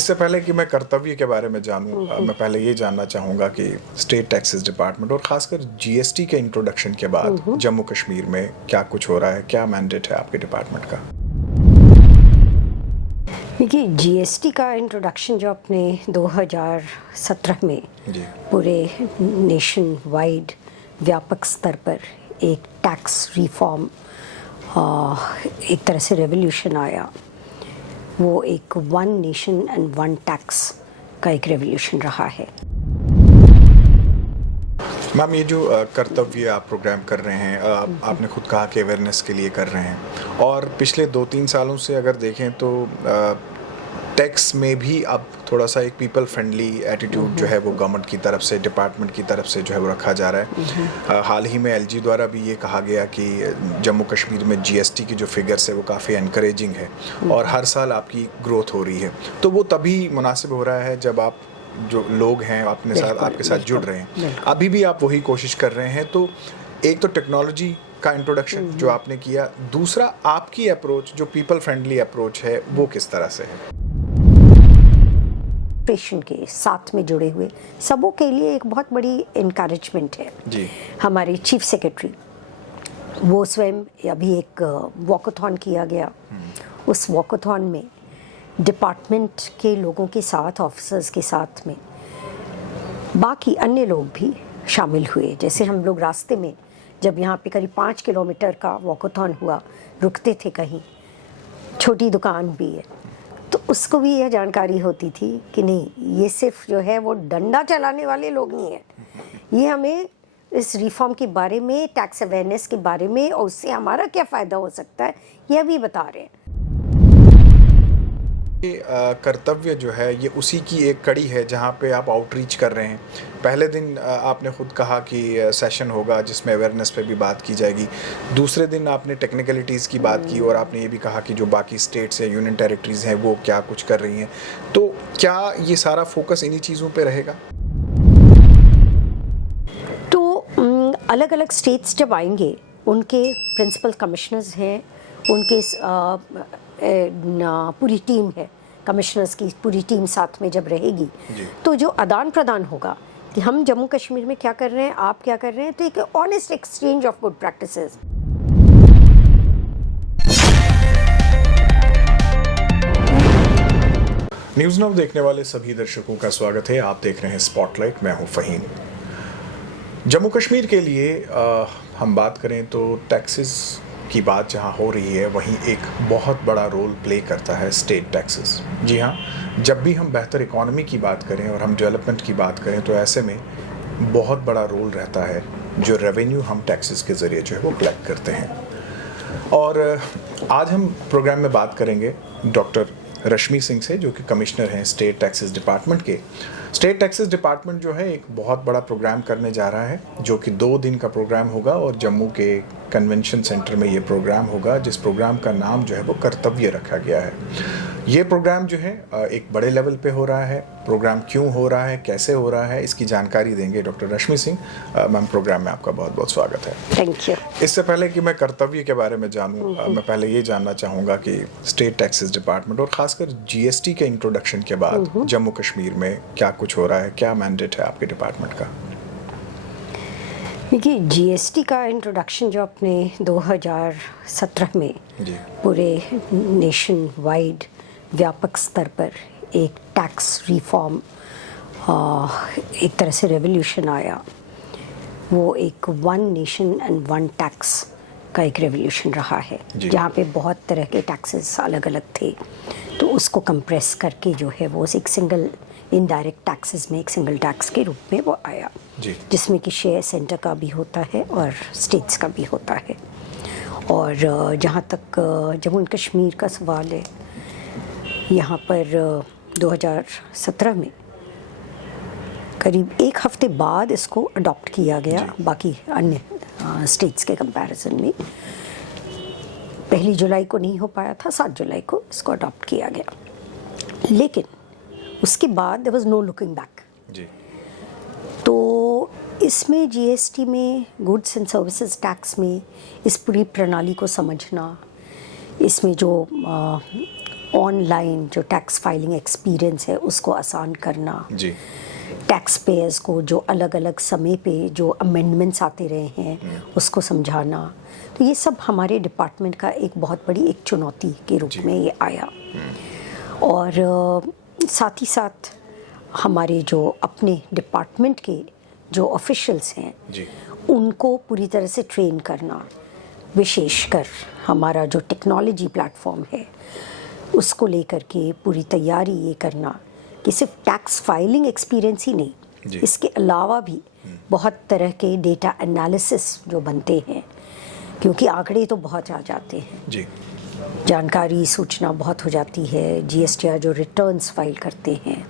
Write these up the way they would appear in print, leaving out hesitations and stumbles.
इससे पहले कि मैं कर्तव्य के बारे में जानूं, मैं पहले ये जानना चाहूँगा कि स्टेट टैक्सेस डिपार्टमेंट और ख़ासकर जीएसटी के इंट्रोडक्शन के बाद जम्मू कश्मीर में क्या कुछ हो रहा है, क्या मैंडेट है आपके डिपार्टमेंट का? देखिए, जीएसटी का इंट्रोडक्शन जो अपने 2017 में जी। पूरे नेशन वाइड व्यापक स्तर पर एक टैक्स रिफॉर्म, एक तरह से रेवोल्यूशन आया, वो एक one nation and one tax का एक रेवोल्यूशन रहा है। मैम, ये जो कर्तव्य आप प्रोग्राम कर रहे हैं, आपने खुद कहा कि अवेयरनेस के लिए कर रहे हैं, और पिछले 2-3 सालों से अगर देखें तो टैक्स में भी अब थोड़ा सा एक पीपल फ्रेंडली एटीट्यूड जो है वो गवर्नमेंट की तरफ से, डिपार्टमेंट की तरफ से जो है वो रखा जा रहा है। हाल ही में एलजी द्वारा भी ये कहा गया कि जम्मू कश्मीर में जीएसटी की जो फिगर्स है वो काफ़ी एनकरेजिंग है और हर साल आपकी ग्रोथ हो रही है। तो वो तभी मुनासिब हो रहा है जब आप जो लोग हैं अपने साथ, आपके साथ जुड़ रहे हैं। अभी भी आप वही कोशिश कर रहे हैं। तो एक तो टेक्नोलॉजी का इंट्रोडक्शन जो आपने किया, दूसरा आपकी अप्रोच जो पीपल फ्रेंडली अप्रोच है वो किस तरह से है? पेशेंट के साथ में जुड़े हुए सबों के लिए एक बहुत बड़ी इनकरेजमेंट है जी। हमारे चीफ सेक्रेटरी, वो स्वयं अभी एक वॉकथॉन किया गया। उस वॉकथॉन में डिपार्टमेंट के लोगों के साथ, ऑफिसर्स के साथ में बाकी अन्य लोग भी शामिल हुए। जैसे हम लोग रास्ते में जब यहाँ पे करीब 5 किलोमीटर का वॉकथॉन हुआ, रुकते थे कहीं, छोटी दुकान भी है, तो उसको भी यह जानकारी होती थी कि नहीं, ये सिर्फ जो है वो डंडा चलाने वाले लोग नहीं हैं, ये हमें इस रिफॉर्म के बारे में, टैक्स अवेयरनेस के बारे में और उससे हमारा क्या फ़ायदा हो सकता है, यह भी बता रहे हैं। कर्तव्य जो है ये उसी की एक कड़ी है जहाँ पे आप आउटरीच कर रहे हैं। पहले दिन आपने खुद कहा कि सेशन होगा जिसमें अवेयरनेस पे भी बात की जाएगी। दूसरे दिन आपने टेक्निकलिटीज़ की बात की और आपने ये भी कहा कि जो बाकी स्टेट्स या यूनियन टेरिटरीज़ हैं वो क्या कुछ कर रही हैं। तो क्या ये सारा फोकस इन्हीं चीज़ों पे रहेगा? तो अलग अलग स्टेट्स जब आएंगे, उनके प्रिंसिपल कमिश्नर्स हैं, उनके पूरी टीम है, कमिश्नर्स की पूरी टीम साथ में जब रहेगी, तो जो आदान प्रदान होगा कि हम जम्मू कश्मीर में क्या कर रहे हैं, आप क्या कर रहे हैं, तो एक honest exchange of good practices. News now देखने वाले सभी दर्शकों का स्वागत है। आप देख रहे हैं स्पॉटलाइट, मैं हूं फ़हीम। जम्मू कश्मीर के लिए हम बात करें तो टैक्सेस की बात जहां हो रही है, वहीं एक बहुत बड़ा रोल प्ले करता है स्टेट टैक्सेस। जी हाँ, जब भी हम बेहतर इकॉनमी की बात करें और हम डेवलपमेंट की बात करें तो ऐसे में बहुत बड़ा रोल रहता है जो रेवेन्यू हम टैक्सेस के ज़रिए जो है वो कलेक्ट करते हैं। और आज हम प्रोग्राम में बात करेंगे डॉक्टर रश्मि सिंह से, जो कि कमिश्नर हैं स्टेट टैक्सेस डिपार्टमेंट के। स्टेट टैक्सेस डिपार्टमेंट जो है एक बहुत बड़ा प्रोग्राम करने जा रहा है, जो कि 2 दिन का प्रोग्राम होगा और जम्मू के कन्वेंशन सेंटर में ये प्रोग्राम होगा, जिस प्रोग्राम का नाम जो है वो कर्तव्य रखा गया है। ये प्रोग्राम जो है एक बड़े लेवल पे हो रहा है। प्रोग्राम क्यों हो रहा है, कैसे हो रहा है, इसकी जानकारी देंगे doctor Rashmi Singh. Ma'am, programme में आपका बहुत बहुत स्वागत है। Thank you. इससे पहले कि मैं कर्तव्य के बारे में जानूं, मैं पहले ये जानना चाहूँगा कि स्टेट टैक्सेस डिपार्टमेंट और ख़ासकर जीएसटी के इंट्रोडक्शन के बाद जम्मू कश्मीर में क्या कुछ हो रहा है, क्या मैंडेट है आपके डिपार्टमेंट का? देखिए, जीएसटी का इंट्रोडक्शन जो अपने 2017 में पूरे नेशन वाइड व्यापक स्तर पर एक टैक्स रिफॉर्म, एक तरह से रेवोल्यूशन आया, वो एक one nation and one tax का एक रेवोल्यूशन रहा है, जहाँ पे बहुत तरह के टैक्सेस अलग अलग थे, तो उसको कंप्रेस करके जो है वो एक सिंगल इनडायरेक्ट टैक्सेस में एक सिंगल टैक्स के रूप में वो आया, जिसमें कि शेयर सेंटर का भी होता है और स्टेट्स का भी होता है। और जहाँ तक जम्मू एंड कश्मीर का सवाल है, यहाँ पर 2017 में करीब 1 हफ्ते बाद इसको अडॉप्ट किया गया, बाकी अन्य स्टेट्स के कंपैरिजन में। 1 जुलाई को नहीं हो पाया था, 7 जुलाई को इसको अडॉप्ट किया गया, लेकिन उसके बाद there was no looking back. तो इसमें जीएसटी में, गुड्स एंड सर्विसेज टैक्स में, इस पूरी प्रणाली को समझना, इसमें जो ऑनलाइन जो टैक्स फाइलिंग एक्सपीरियंस है उसको आसान करना जी, टैक्स पेयर्स को जो अलग अलग समय पे जो अमेंडमेंट्स आते रहे हैं उसको समझाना, तो ये सब हमारे डिपार्टमेंट का एक बहुत बड़ी एक चुनौती के रूप में ये आया। और साथ ही साथ हमारे जो अपने डिपार्टमेंट के जो ऑफिशियल्स हैं जी, उनको पूरी तरह से ट्रेन करना, विशेषकर हमारा जो टेक्नोलॉजी प्लेटफॉर्म है उसको लेकर के पूरी तैयारी ये करना कि सिर्फ टैक्स फाइलिंग एक्सपीरियंस ही नहीं, इसके अलावा भी बहुत तरह के डेटा एनालिसिस जो बनते हैं, क्योंकि आंकड़े तो बहुत आ जाते हैं जी, जानकारी सूचना बहुत हो जाती है। जीएसटीआर जो रिटर्न्स फाइल करते हैं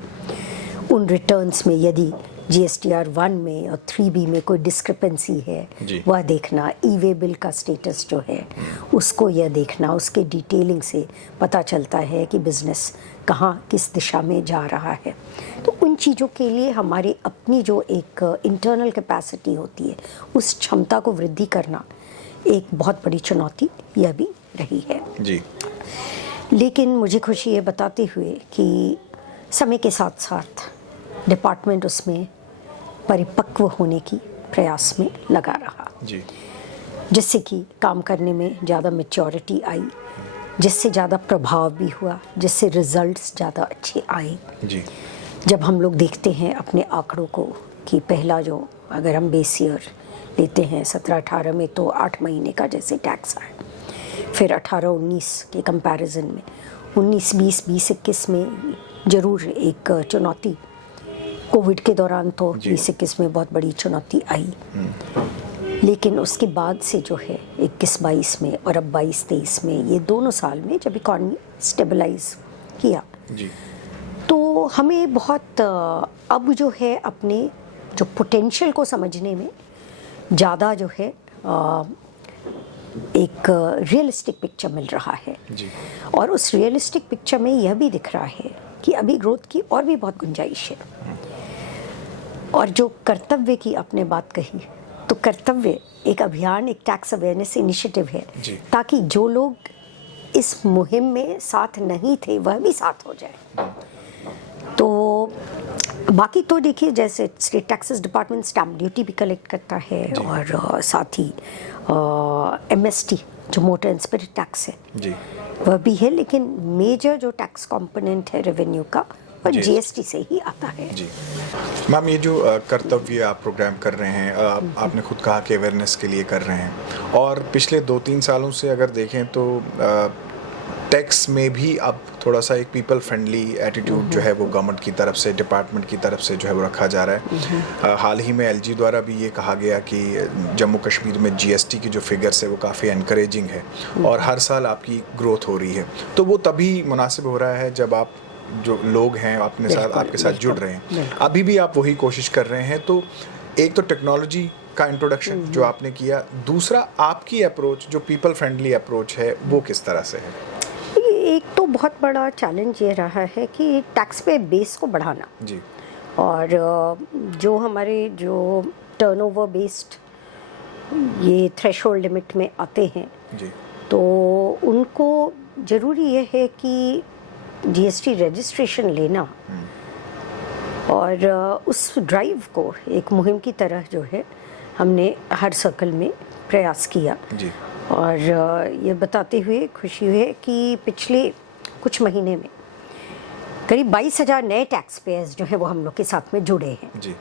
उन रिटर्न्स में यदि जीएसटीआर 1 में और 3B में कोई डिस्क्रिपेंसी है वह देखना, ई वे बिल का स्टेटस जो है उसको यह देखना, उसके डिटेलिंग से पता चलता है कि बिज़नेस कहाँ किस दिशा में जा रहा है। तो उन चीज़ों के लिए हमारी अपनी जो एक इंटरनल कैपेसिटी होती है उस क्षमता को वृद्धि करना एक बहुत बड़ी चुनौती यह भी रही है जी। लेकिन मुझे खुशी है बताते हुए कि समय के साथ साथ डिपार्टमेंट उसमें परिपक्व होने की प्रयास में लगा रहा जी, जिससे कि काम करने में ज़्यादा मैच्योरिटी आई, जिससे ज़्यादा प्रभाव भी हुआ, जिससे रिजल्ट्स ज़्यादा अच्छे आए। जी, जब हम लोग देखते हैं अपने आंकड़ों को कि पहला जो अगर हम बेस ईयर लेते हैं 17-18 में तो 8 महीने का जैसे टैक्स आया, फिर 18-19 के कंपैरिजन में 19-20, 20-21 में ज़रूर एक चुनौती, कोविड के दौरान तो 20-21 में बहुत बड़ी चुनौती आई, लेकिन उसके बाद से जो है 21-22 में और अब 22-23 में ये दोनों साल में जब इकॉनमी स्टेबलाइज किया जी, तो हमें बहुत अब जो है अपने जो पोटेंशियल को समझने में ज़्यादा जो है एक रियलिस्टिक पिक्चर मिल रहा है जी, और उस रियलिस्टिक पिक्चर में यह भी दिख रहा है कि अभी ग्रोथ की और भी बहुत गुंजाइश है। और जो कर्तव्य की आपने बात कही, तो कर्तव्य एक अभियान, एक टैक्स अवेयरनेस इनिशिएटिव है ताकि जो लोग इस मुहिम में साथ नहीं थे वह भी साथ हो जाए। तो बाकी तो देखिए जैसे state taxes department stamp duty भी कलेक्ट करता है और साथ ही एमएसटी जो मोटर एंड स्पिरिट टैक्स है जी, वह भी है, लेकिन मेजर जो टैक्स कंपोनेंट है रेवेन्यू का और जीएसटी से ही आता है। जी। मैम, ये जो कर्तव्य आप प्रोग्राम कर रहे हैं, आपने खुद कहा कि अवेयरनेस के लिए कर रहे हैं, और पिछले 2-3 सालों से अगर देखें तो टैक्स में भी अब थोड़ा सा एक पीपल फ्रेंडली एटीट्यूड जो है वो गवर्नमेंट की तरफ से, डिपार्टमेंट की तरफ से जो है वो रखा जा रहा है। हाल ही में एलजी द्वारा भी ये कहा गया कि जम्मू कश्मीर में जीएसटी की जो फिगर्स है वो काफ़ी एनकरेजिंग है और हर साल आपकी ग्रोथ हो रही है। तो वो तभी मुनासिब हो रहा है जब आप जो लोग हैं अपने साथ, आपके साथ जुड़ रहे हैं। अभी भी आप वही कोशिश कर रहे हैं। तो एक तो टेक्नोलॉजी का इंट्रोडक्शन जो आपने किया, दूसरा आपकी अप्रोच जो पीपल फ्रेंडली अप्रोच है वो किस तरह से है? एक तो बहुत बड़ा चैलेंज ये रहा है कि टैक्स पे बेस को बढ़ाना जी, और जो हमारे जो टर्नओवर बेस्ड ये थ्रेशोल्ड लिमिट में आते हैं जी, तो उनको ज़रूरी ये है कि जीएसटी रजिस्ट्रेशन लेना और उस ड्राइव को एक मुहिम की तरह जो है हमने हर सर्कल में प्रयास किया जी, और ये बताते हुए खुशी हुई है कि पिछले कुछ महीने में करीब 22,000 नए टैक्स पेयर्स जो है वो हम लोग के साथ में जुड़े हैं। जी,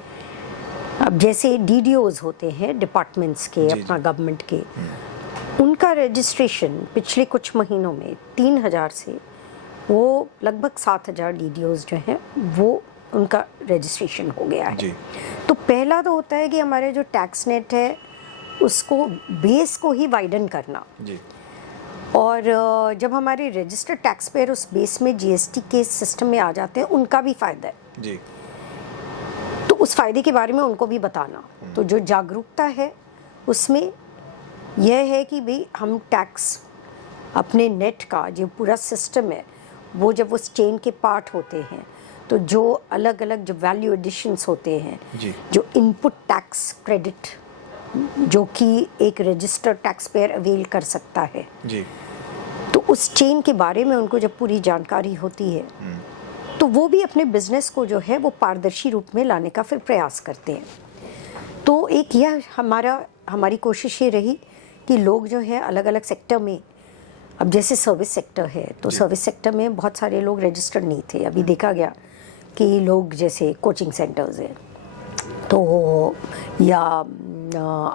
अब जैसे डीडीओज होते हैं डिपार्टमेंट्स के, अपना गवर्नमेंट के, उनका रजिस्ट्रेशन पिछले कुछ महीनों में 3,000 से वो लगभग 7,000 डीडीओज जो हैं वो उनका रजिस्ट्रेशन हो गया है। जी, तो पहला तो होता है कि हमारे जो टैक्स नेट है उसको बेस को ही वाइडन करना, जी, और जब हमारे रजिस्टर्ड टैक्स पेयर उस बेस में जीएसटी के सिस्टम में आ जाते हैं उनका भी फ़ायदा है। जी, तो उस फ़ायदे के बारे में उनको भी बताना। तो जो जागरूकता है उसमें यह है कि भाई हम टैक्स अपने नेट का जो पूरा सिस्टम है वो जब उस चेन के पार्ट होते हैं तो जो अलग अलग जो वैल्यू एडिशंस होते हैं, जी, जो इनपुट टैक्स क्रेडिट जो कि एक रजिस्टर्ड टैक्स पेयर अवेल कर सकता है, जी, तो उस चेन के बारे में उनको जब पूरी जानकारी होती है तो वो भी अपने बिजनेस को जो है वो पारदर्शी रूप में लाने का फिर प्रयास करते हैं। तो एक यह हमारी कोशिश ये रही कि लोग जो है अलग अलग सेक्टर में, अब जैसे सर्विस सेक्टर है तो सर्विस सेक्टर में बहुत सारे लोग रजिस्टर्ड नहीं थे। अभी देखा गया कि लोग जैसे कोचिंग सेंटर्स हैं तो या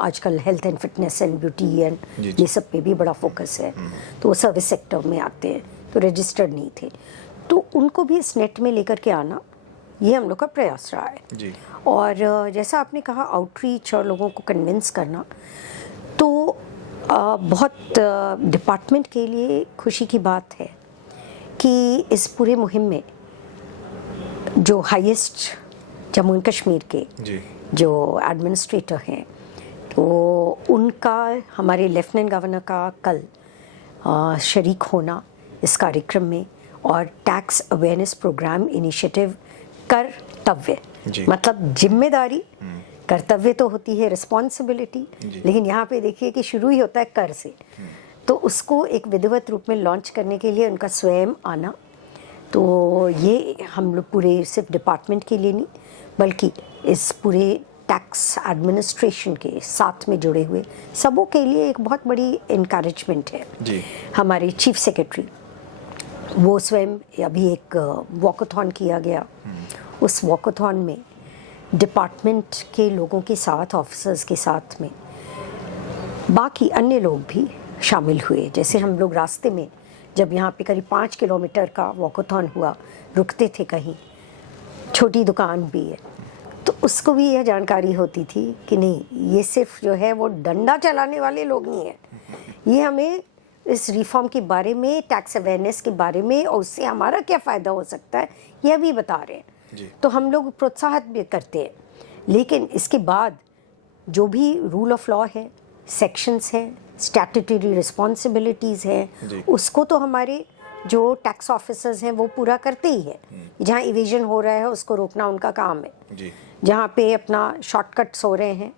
आजकल health and fitness and beauty and ये सब पे भी बड़ा फोकस है, तो वो सर्विस सेक्टर में आते हैं तो रजिस्टर्ड नहीं थे, तो उनको भी इस नेट में लेकर के आना ये हम लोग का प्रयास रहा है जी। और जैसा आपने कहा आउटरीच और लोगों को कन्विंस करना, तो बहुत डिपार्टमेंट के लिए खुशी की बात है कि इस पूरे मुहिम में जो हाईएस्ट जम्मू एंड कश्मीर के जी। जो एडमिनिस्ट्रेटर हैं तो उनका हमारे लेफ्टिनेंट गवर्नर का कल शरीक होना इस कार्यक्रम में, और टैक्स अवेयरनेस प्रोग्राम इनिशिएटिव कर्तव्य, मतलब जिम्मेदारी, कर्तव्य तो होती है रिस्पॉन्सिबिलिटी, लेकिन यहाँ पे देखिए कि शुरू ही होता है कर से, तो उसको एक विधिवत रूप में लॉन्च करने के लिए उनका स्वयं आना, तो ये हम लोग पूरे सिर्फ डिपार्टमेंट के लिए नहीं बल्कि इस पूरे टैक्स एडमिनिस्ट्रेशन के साथ में जुड़े हुए सबों के लिए एक बहुत बड़ी इनकरेजमेंट है जी। हमारे चीफ सेक्रेटरी वो स्वयं अभी एक वॉकथॉन किया गया, उस वॉकथॉन में डिपार्टमेंट के लोगों के साथ, ऑफिसर्स के साथ में बाकी अन्य लोग भी शामिल हुए। जैसे हम लोग रास्ते में जब यहाँ पे करीब 5 किलोमीटर का वॉकथॉन हुआ, रुकते थे कहीं, छोटी दुकान भी है, तो उसको भी यह जानकारी होती थी कि नहीं ये सिर्फ जो है वो डंडा चलाने वाले लोग नहीं है, ये हमें इस रिफॉर्म के बारे में, टैक्स अवेयरनेस के बारे में और उससे हमारा क्या फ़ायदा हो सकता है यह भी बता रहे हैं जी। तो हम लोग प्रोत्साहित भी करते हैं। लेकिन इसके बाद जो भी रूल ऑफ लॉ है, सेक्शंस है, स्टैट्यूटरी रिस्पॉन्सिबिलिटीज़ हैं, उसको तो हमारे जो टैक्स ऑफिसर्स हैं वो पूरा करते ही है। जहाँ इवेजन हो रहा है उसको रोकना उनका काम है जी। जहाँ पे अपना शॉर्टकट्स हो रहे हैं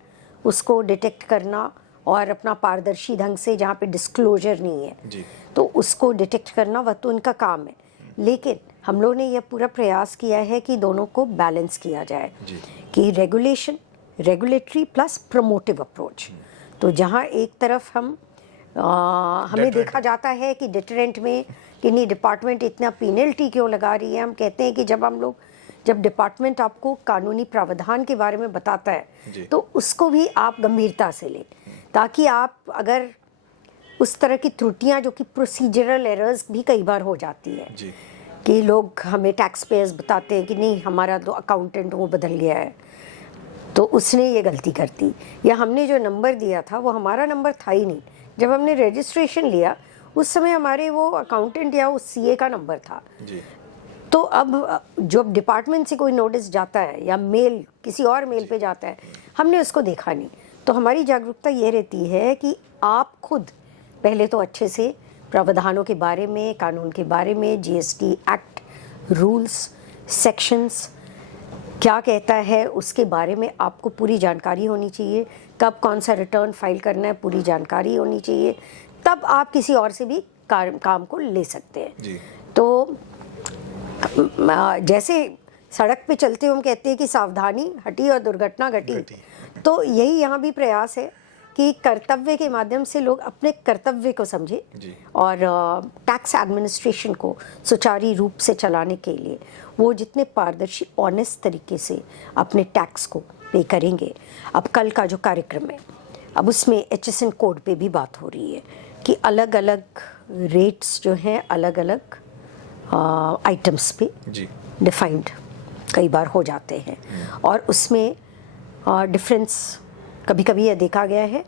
उसको डिटेक्ट करना और अपना पारदर्शी ढंग से जहाँ पे डिस्क्लोजर नहीं है जी। तो उसको डिटेक्ट करना वह तो उनका काम है। लेकिन हम लोग ने यह पूरा प्रयास किया है कि दोनों को बैलेंस किया जाए जी। कि रेगुलेटरी प्लस प्रमोटिव अप्रोच। तो जहाँ एक तरफ हमें देखा जाता है कि डिटरेंट में कि नहीं डिपार्टमेंट इतना पेनल्टी क्यों लगा रही है, हम कहते हैं कि जब डिपार्टमेंट आपको कानूनी प्रावधान के बारे में बताता है तो उसको भी आप गंभीरता से लें, ताकि आप अगर उस तरह की त्रुटियां जो कि प्रोसीजरल एरर्स भी कई बार हो जाती है जी। कि लोग हमें टैक्स पेयर्स बताते हैं कि नहीं हमारा तो अकाउंटेंट वो बदल गया है तो उसने ये गलती कर दी, या हमने जो नंबर दिया था वो हमारा नंबर था ही नहीं, जब हमने रजिस्ट्रेशन लिया उस समय हमारे वो अकाउंटेंट या उस सीए का नंबर था जी। तो अब जब डिपार्टमेंट से कोई नोटिस जाता है या मेल किसी और मेल पे जाता है हमने उसको देखा नहीं, तो हमारी जागरूकता ये रहती है कि आप खुद पहले तो अच्छे से प्रावधानों के बारे में, कानून के बारे में, जीएसटी एक्ट, रूल्स, सेक्शंस क्या कहता है उसके बारे में आपको पूरी जानकारी होनी चाहिए, कब कौन सा रिटर्न फाइल करना है पूरी जानकारी होनी चाहिए, तब आप किसी और से भी काम को ले सकते हैं जी। तो जैसे सड़क पे चलते हम कहते हैं कि सावधानी हटी और दुर्घटना घटी, तो यही यहाँ भी प्रयास है कि कर्तव्य के माध्यम से लोग अपने कर्तव्य को समझे और टैक्स एडमिनिस्ट्रेशन को सुचारू रूप से चलाने के लिए वो जितने पारदर्शी ऑनेस्ट तरीके से अपने टैक्स को पे करेंगे। अब कल का जो कार्यक्रम है अब उसमें HSN कोड पे भी बात हो रही है कि अलग अलग रेट्स जो हैं अलग अलग आइटम्स पे डिफाइंड कई बार हो जाते हैं और उसमें डिफरेंस कभी कभी यह देखा गया है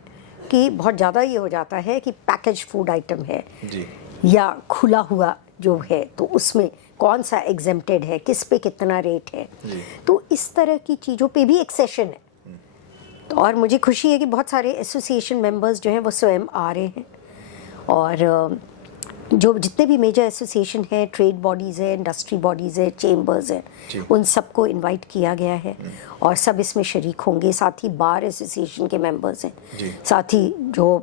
कि बहुत ज़्यादा ये हो जाता है कि पैकेज फूड आइटम है जी। या खुला हुआ जो है तो उसमें कौन सा एग्जेम्प्टेड है, किस पे कितना रेट है, तो इस तरह की चीज़ों पे भी एक सेशन है। तो और मुझे खुशी है कि बहुत सारे एसोसिएशन मेंबर्स जो हैं वो स्वयं आ रहे हैं और जो जितने भी मेजर एसोसिएशन हैं, ट्रेड बॉडीज़ हैं, इंडस्ट्री बॉडीज़ हैं, चेम्बर्स हैं, उन सबको इनवाइट किया गया है और सब इसमें शरीक होंगे। साथ ही बार एसोसिएशन के मेंबर्स हैं, साथ ही जो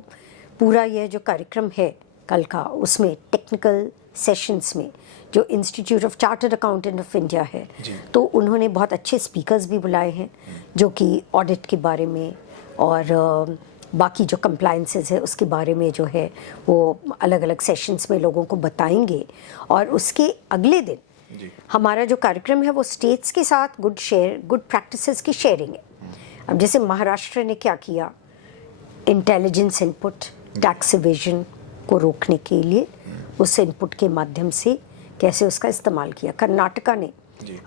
पूरा यह जो कार्यक्रम है कल का, उसमें टेक्निकल सेशंस में जो institute of chartered accountant of India है, तो उन्होंने बहुत अच्छे स्पीकर्स भी बुलाए हैं जो कि ऑडिट के बारे में और बाकी जो कंप्लायंसेस है उसके बारे में जो है वो अलग अलग सेशंस में लोगों को बताएंगे। और उसके अगले दिन हमारा जो कार्यक्रम है वो स्टेट्स के साथ गुड प्रैक्टिसेस की शेयरिंग है। अब जैसे महाराष्ट्र ने क्या किया, इंटेलिजेंस इनपुट, टैक्स इवेजन को रोकने के लिए उस इनपुट के माध्यम से कैसे उसका इस्तेमाल किया। कर्नाटका ने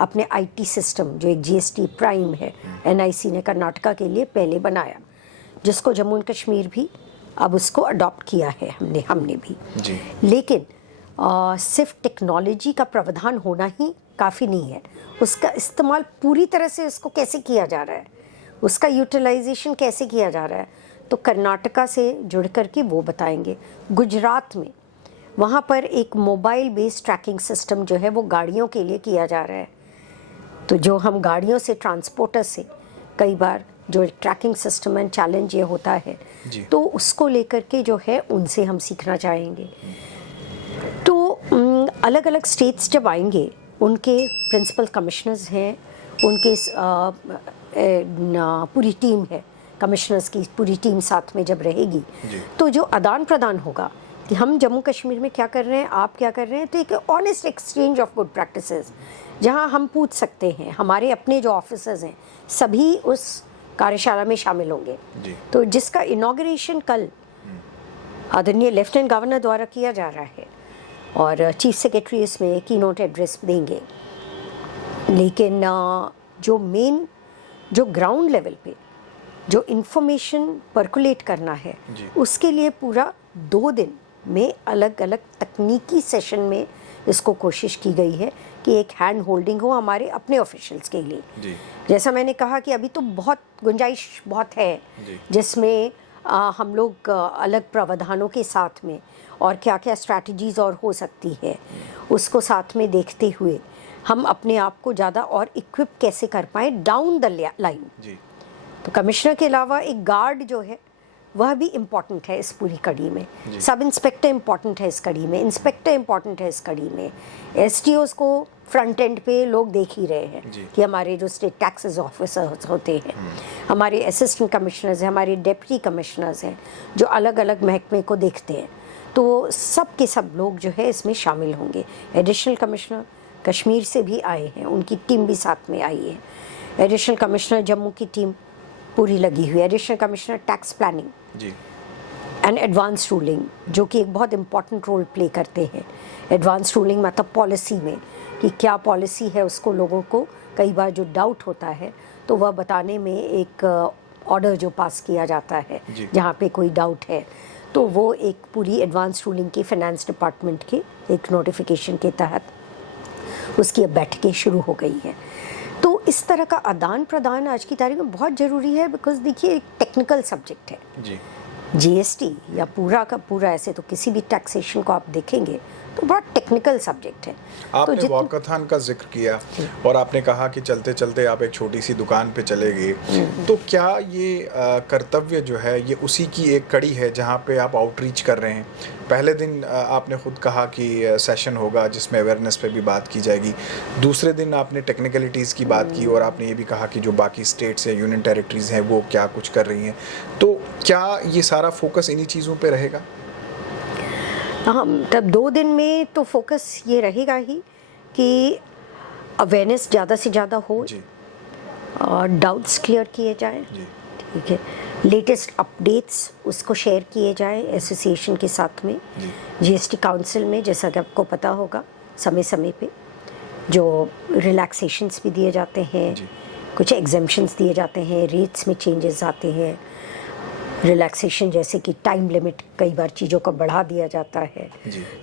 अपने आईटी सिस्टम जो एक जीएसटी प्राइम है, एनआईसी ने कर्नाटका के लिए पहले बनाया, जिसको जम्मू एंड कश्मीर भी अब उसको अडॉप्ट किया है हमने भी जी। लेकिन सिर्फ टेक्नोलॉजी का प्रावधान होना ही काफ़ी नहीं है, उसका इस्तेमाल पूरी तरह से उसको कैसे किया जा रहा है, उसका यूटिलाइजेशन कैसे किया जा रहा है, तो कर्नाटका से जुड़ करके वो बताएंगे। गुजरात में वहाँ पर एक मोबाइल बेस्ड ट्रैकिंग सिस्टम जो है वो गाड़ियों के लिए किया जा रहा है। तो जो हम गाड़ियों से, ट्रांसपोर्टर से कई बार जो ट्रैकिंग सिस्टम एंड चैलेंज ये होता है, तो उसको लेकर के जो है उनसे हम सीखना चाहेंगे। तो अलग अलग स्टेट्स जब आएंगे, उनके प्रिंसिपल कमिश्नर्स हैं, उनके पूरी टीम है, कमिश्नर्स की पूरी टीम साथ में जब रहेगी, तो जो आदान प्रदान होगा कि हम जम्मू कश्मीर में क्या कर रहे हैं, आप क्या कर रहे हैं, तो एक honest exchange of good practices जहां हम पूछ सकते हैं। हमारे अपने जो ऑफिसर्स हैं सभी उस कार्यशाला में शामिल होंगे। तो जिसका इनॉग्रेशन कल आदरणीय लेफ्टिनेंट गवर्नर द्वारा किया जा रहा है और चीफ सेक्रेटरी इसमें कीनोट एड्रेस देंगे। लेकिन जो ग्राउंड लेवल पे जो इन्फॉर्मेशन पर्कुलेट करना है, उसके लिए पूरा 2 दिन में अलग अलग तकनीकी सेशन में इसको कोशिश की गई है कि एक हैंड होल्डिंग हो हमारे अपने ऑफिशियल्स के लिए। जैसा मैंने कहा कि अभी तो बहुत गुंजाइश बहुत है, जिसमें हम लोग अलग प्रावधानों के साथ में और क्या क्या स्ट्रैटेजीज और हो सकती है, उसको साथ में देखते हुए हम अपने आप को ज़्यादा और इक्विप कैसे कर पाएँ डाउन द लाइन। तो कमिश्नर के अलावा एक गार्ड जो है वह भी इम्पॉर्टेंट है इस पूरी कड़ी में, सब इंस्पेक्टर इम्पॉर्टेंट है इस कड़ी में, इंस्पेक्टर इम्पॉर्टेंट है इस कड़ी में, एसटीओस को फ्रंट एंड पे लोग देख ही रहे हैं कि हमारे जो स्टेट टैक्सेस ऑफिसर्स होते हैं, हमारे असिस्टेंट कमिश्नर्स हैं, हमारे डेप्यूटी कमिश्नर्स हैं जो अलग अलग महकमे को देखते हैं, तो सब के सब लोग जो है इसमें शामिल होंगे। एडिशनल कमिश्नर कश्मीर से भी आए हैं, उनकी टीम भी साथ में आई है। एडिशनल कमिश्नर जम्मू की टीम पूरी लगी हुई है। Additional commissioner tax planning and advance ruling जो कि एक बहुत इम्पॉर्टेंट रोल प्ले करते हैं। एडवांस रूलिंग मतलब पॉलिसी में कि क्या पॉलिसी है, उसको लोगों को कई बार जो डाउट होता है तो वह बताने में एक ऑर्डर जो पास किया जाता है जहाँ पे कोई डाउट है, तो वो एक पूरी एडवांस रूलिंग की फाइनेंस डिपार्टमेंट के एक नोटिफिकेशन के तहत उसकी अब बैठकें शुरू हो गई हैं। तो इस तरह का आदान प्रदान आज की तारीख में बहुत ज़रूरी है, बिकॉज देखिए एक टेक्निकल सब्जेक्ट है जीएसटी या पूरा का पूरा, ऐसे तो किसी भी टैक्सेशन को आप देखेंगे तो बहुत टेक्निकल सब्जेक्ट है। आपने वॉकथॉन का जिक्र किया और आपने कहा कि चलते चलते आप एक छोटी सी दुकान पे चले गए, तो क्या ये कर्तव्य जो है ये उसी की एक कड़ी है जहाँ पे आप आउटरीच कर रहे हैं? पहले दिन आपने खुद कहा कि सेशन होगा जिसमें अवेयरनेस पे भी बात की जाएगी, दूसरे दिन आपने टेक्निकलिटीज़ की बात की और आपने ये भी कहा कि जो बाकी स्टेट्स या यूनियन टेरिटरीज़ हैं वो क्या कुछ कर रही हैं, तो क्या ये सारा फोकस इन्हीं चीज़ों पे रहेगा? हाँ, तब 2 दिन में तो फोकस ये रहेगा ही कि अवेयरनेस ज़्यादा से ज़्यादा हो और डाउट्स क्लियर किए जाएं, ठीक है, लेटेस्ट अपडेट्स उसको शेयर किए जाएं एसोसिएशन के साथ में। जीएसटी काउंसिल में जैसा कि आपको पता होगा समय समय पे जो रिलैक्सेशंस भी दिए जाते हैं, कुछ एग्जेम्पशंस दिए जाते हैं, रेट्स में चेंजेस आते हैं, रिलैक्सेशन जैसे कि टाइम लिमिट कई बार चीज़ों को बढ़ा दिया जाता है,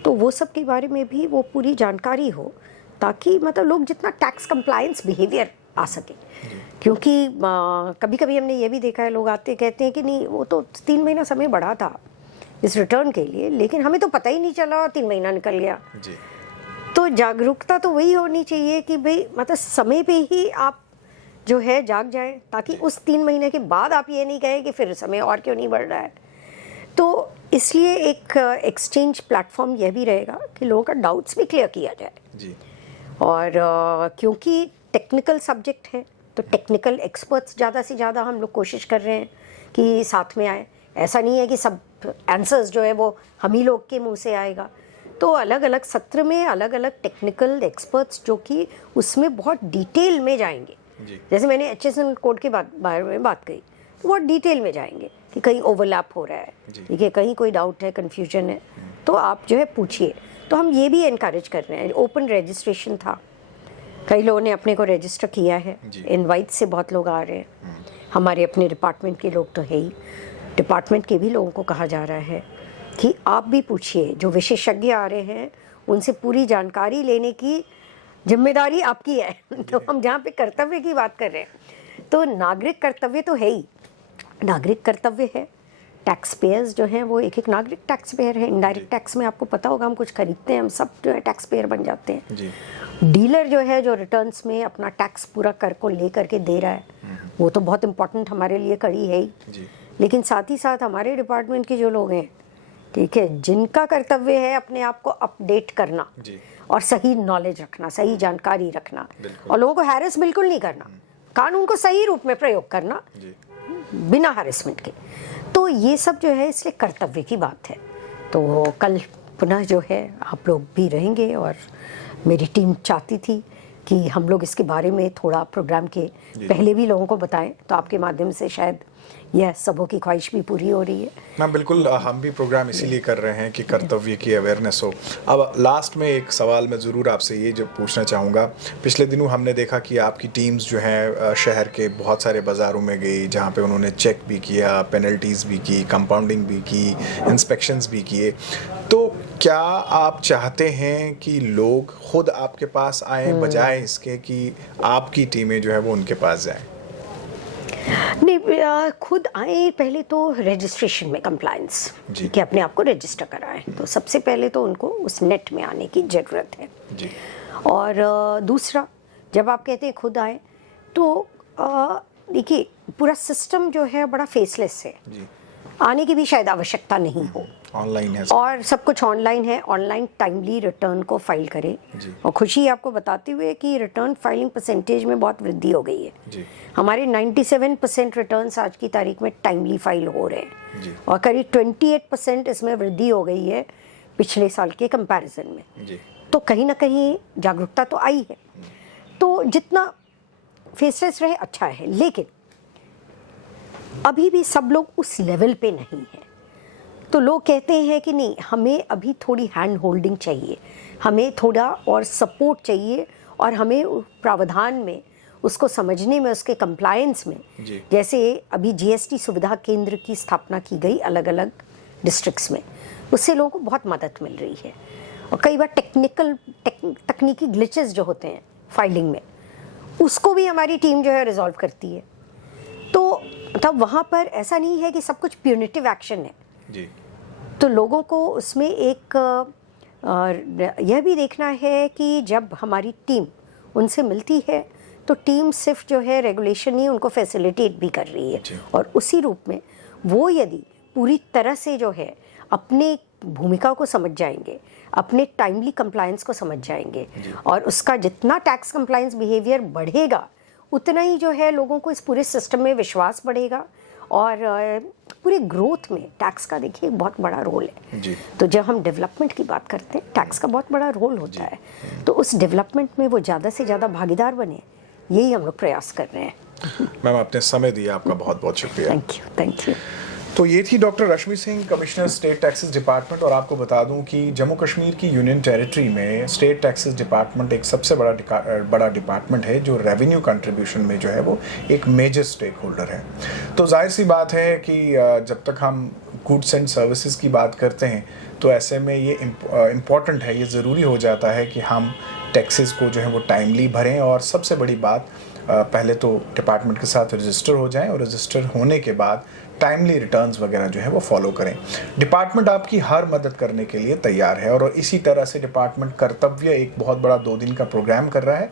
तो वो सब के बारे में भी वो पूरी जानकारी हो ताकि मतलब लोग जितना टैक्स कंप्लायंस बिहेवियर आ सके। क्योंकि कभी कभी हमने ये भी देखा है, लोग आते कहते हैं कि नहीं वो तो 3 महीना समय बढ़ा था इस रिटर्न के लिए, लेकिन हमें तो पता ही नहीं चला और 3 महीना निकल गया। तो जागरूकता तो वही होनी चाहिए कि भाई मतलब समय पे ही आप जो है जाग जाए, ताकि उस 3 महीने के बाद आप ये नहीं कहें कि फिर समय और क्यों नहीं बढ़ रहा है। तो इसलिए एक एक्सचेंज प्लेटफॉर्म यह भी रहेगा कि लोगों का डाउट्स भी क्लियर किया जाए जी। और क्योंकि टेक्निकल सब्जेक्ट है तो टेक्निकल एक्सपर्ट्स ज़्यादा से ज़्यादा हम लोग कोशिश कर रहे हैं कि साथ में आए। ऐसा नहीं है कि सब आंसर्स जो है वो हम ही लोग के मुंह से आएगा, तो अलग अलग सत्र में अलग अलग टेक्निकल एक्सपर्ट्स जो कि उसमें बहुत डिटेल में जाएंगे। जैसे मैंने HSN कोड के बारे में बात कही, तो बहुत डिटेल में जाएंगे कि कहीं ओवरलैप हो रहा है, ठीक है, कहीं कोई डाउट है, कन्फ्यूजन है, तो आप जो है पूछिए। तो हम ये भी इनकरेज कर रहे हैं। ओपन रजिस्ट्रेशन था, कई लोगों ने अपने को रजिस्टर किया है, इनवाइट से बहुत लोग आ रहे हैं। हमारे अपने डिपार्टमेंट के लोग तो है ही, डिपार्टमेंट के भी लोगों को कहा जा रहा है कि आप भी पूछिए, जो विशेषज्ञ आ रहे हैं उनसे पूरी जानकारी लेने की जिम्मेदारी आपकी है। तो हम जहाँ पे कर्तव्य की बात कर रहे हैं, तो नागरिक कर्तव्य तो है ही, नागरिक कर्तव्य है। टैक्स पेयर्स जो हैं वो एक एक नागरिक टैक्स पेयर है। इनडायरेक्ट टैक्स में आपको पता होगा, हम कुछ खरीदते हैं, हम सब जो है टैक्स पेयर बन जाते हैं जी। डीलर जो है, जो रिटर्न्स में अपना टैक्स पूरा कर को ले करके दे रहा है, वो तो बहुत इंपॉर्टेंट हमारे लिए कड़ी है ही जी। लेकिन साथ ही साथ हमारे डिपार्टमेंट के जो लोग हैं, ठीक है, जिनका कर्तव्य है अपने आप को अपडेट करना जी। और सही नॉलेज रखना, सही जानकारी रखना, और लोगों को हैरेस बिल्कुल नहीं करना, कानून को सही रूप में प्रयोग करना बिना हैरेसमेंट के। तो ये सब जो है इसलिए कर्तव्य की बात है। तो कल पुनः जो है आप लोग भी रहेंगे, और मेरी टीम चाहती थी कि हम लोग इसके बारे में थोड़ा प्रोग्राम के पहले भी लोगों को बताएं, तो आपके माध्यम से शायद यह सबों की ख्वाहिश भी पूरी हो रही है। मैम बिल्कुल, हम भी प्रोग्राम इसीलिए कर रहे हैं कि कर्तव्य की अवेयरनेस हो। अब लास्ट में एक सवाल मैं ज़रूर आपसे ये जो पूछना चाहूँगा, पिछले दिनों हमने देखा कि आपकी टीम्स जो हैं शहर के बहुत सारे बाज़ारों में गई, जहाँ पे उन्होंने चेक भी किया, पेनल्टीज़ भी की, कंपाउंडिंग भी की, इंस्पेक्शंस भी किए। तो क्या आप चाहते हैं कि लोग खुद आपके पास आएँ बजाय इसके कि आपकी टीमें जो है वो उनके पास जाएँ? नहीं, खुद आए पहले तो रजिस्ट्रेशन में कंप्लायंस कि अपने आप को रजिस्टर कराएं, तो सबसे पहले तो उनको उस नेट में आने की ज़रूरत है जी। और दूसरा, जब आप कहते हैं खुद आए, तो देखिए पूरा सिस्टम जो है बड़ा फेसलेस है जी। आने की भी शायद आवश्यकता नहीं हो, ऑनलाइन है और सब कुछ ऑनलाइन है। ऑनलाइन टाइमली रिटर्न को फाइल करें, और खुशी आपको बताते हुए कि रिटर्न फाइलिंग परसेंटेज में बहुत वृद्धि हो गई है जी। हमारे 97% रिटर्न्स आज की तारीख में टाइमली फाइल हो रहे हैं जी। और करीब 28% इसमें वृद्धि हो गई है पिछले साल के कंपैरिजन में जी। तो कहीं ना कहीं जागरूकता तो आई है। तो जितना फेसलेस रहे अच्छा है, लेकिन अभी भी सब लोग उस लेवल पे नहीं है। तो लोग कहते हैं कि नहीं, हमें अभी थोड़ी हैंड होल्डिंग चाहिए, हमें थोड़ा और सपोर्ट चाहिए, और हमें प्रावधान में उसको समझने में, उसके कंप्लायंस में, जैसे अभी GST सुविधा केंद्र की स्थापना की गई अलग अलग डिस्ट्रिक्ट्स में, उससे लोगों को बहुत मदद मिल रही है। और कई बार तकनीकी ग्लिचेस जो होते हैं फाइलिंग में, उसको भी हमारी टीम जो है रिजॉल्व करती है। तो तब वहाँ पर ऐसा नहीं है कि सब कुछ प्यूनिटिव एक्शन है जी। तो लोगों को उसमें एक यह भी देखना है कि जब हमारी टीम उनसे मिलती है, तो टीम सिर्फ जो है रेगुलेशन नहीं, उनको फैसिलिटेट भी कर रही है, और उसी रूप में वो यदि पूरी तरह से जो है अपने भूमिका को समझ जाएंगे, अपने टाइमली कंप्लायंस को समझ जाएंगे, और उसका जितना टैक्स कंप्लायंस बिहेवियर बढ़ेगा, उतना ही जो है लोगों को इस पूरे सिस्टम में विश्वास बढ़ेगा, और पूरे ग्रोथ में टैक्स का देखिए बहुत बड़ा रोल है जी। तो जब हम डेवलपमेंट की बात करते हैं, टैक्स का बहुत बड़ा रोल होता है, तो उस डेवलपमेंट में वो ज़्यादा से ज़्यादा भागीदार बने, यही हम लोग प्रयास कर रहे हैं। मैम, आपने समय दिया, आपका बहुत बहुत शुक्रिया। Thank you. तो ये थी doctor Rashmi Singh, commissioner state taxes department. और आपको बता दूं कि जम्मू कश्मीर की यूनियन टेरिटरी में स्टेट टैक्सेस डिपार्टमेंट एक सबसे बड़ा डिपार्टमेंट है, जो रेवेन्यू कंट्रीब्यूशन में जो है वो एक मेजर स्टेक होल्डर है। तो जाहिर सी बात है कि जब तक हम गुड्स एंड सर्विसेज की बात करते हैं, तो ऐसे में ये इम्पॉर्टेंट है, ये ज़रूरी हो जाता है कि हम टैक्सेस को जो है वो टाइमली भरें, और सबसे बड़ी बात पहले तो डिपार्टमेंट के साथ रजिस्टर हो जाएं, और रजिस्टर होने के बाद टाइमली रिटर्न्स वगैरह जो है वो फॉलो करें। डिपार्टमेंट आपकी हर मदद करने के लिए तैयार है, और इसी तरह से डिपार्टमेंट कर्तव्य एक बहुत बड़ा 2 दिन का प्रोग्राम कर रहा है,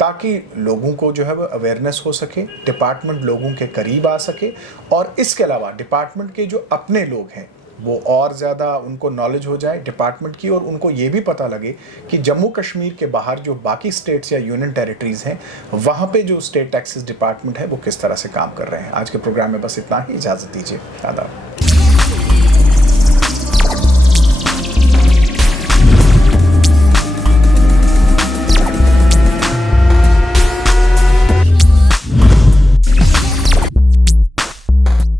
ताकि लोगों को जो है वो अवेयरनेस हो सके, डिपार्टमेंट लोगों के करीब आ सके, और इसके अलावा डिपार्टमेंट के जो अपने लोग हैं वो और ज़्यादा उनको नॉलेज हो जाए डिपार्टमेंट की, और उनको ये भी पता लगे कि जम्मू कश्मीर के बाहर जो बाकी स्टेट्स या यूनियन टेरिटरीज़ हैं वहाँ पे जो स्टेट टैक्सेस डिपार्टमेंट है वो किस तरह से काम कर रहे हैं। आज के प्रोग्राम में बस इतना ही, इजाज़त दीजिए, आदाब।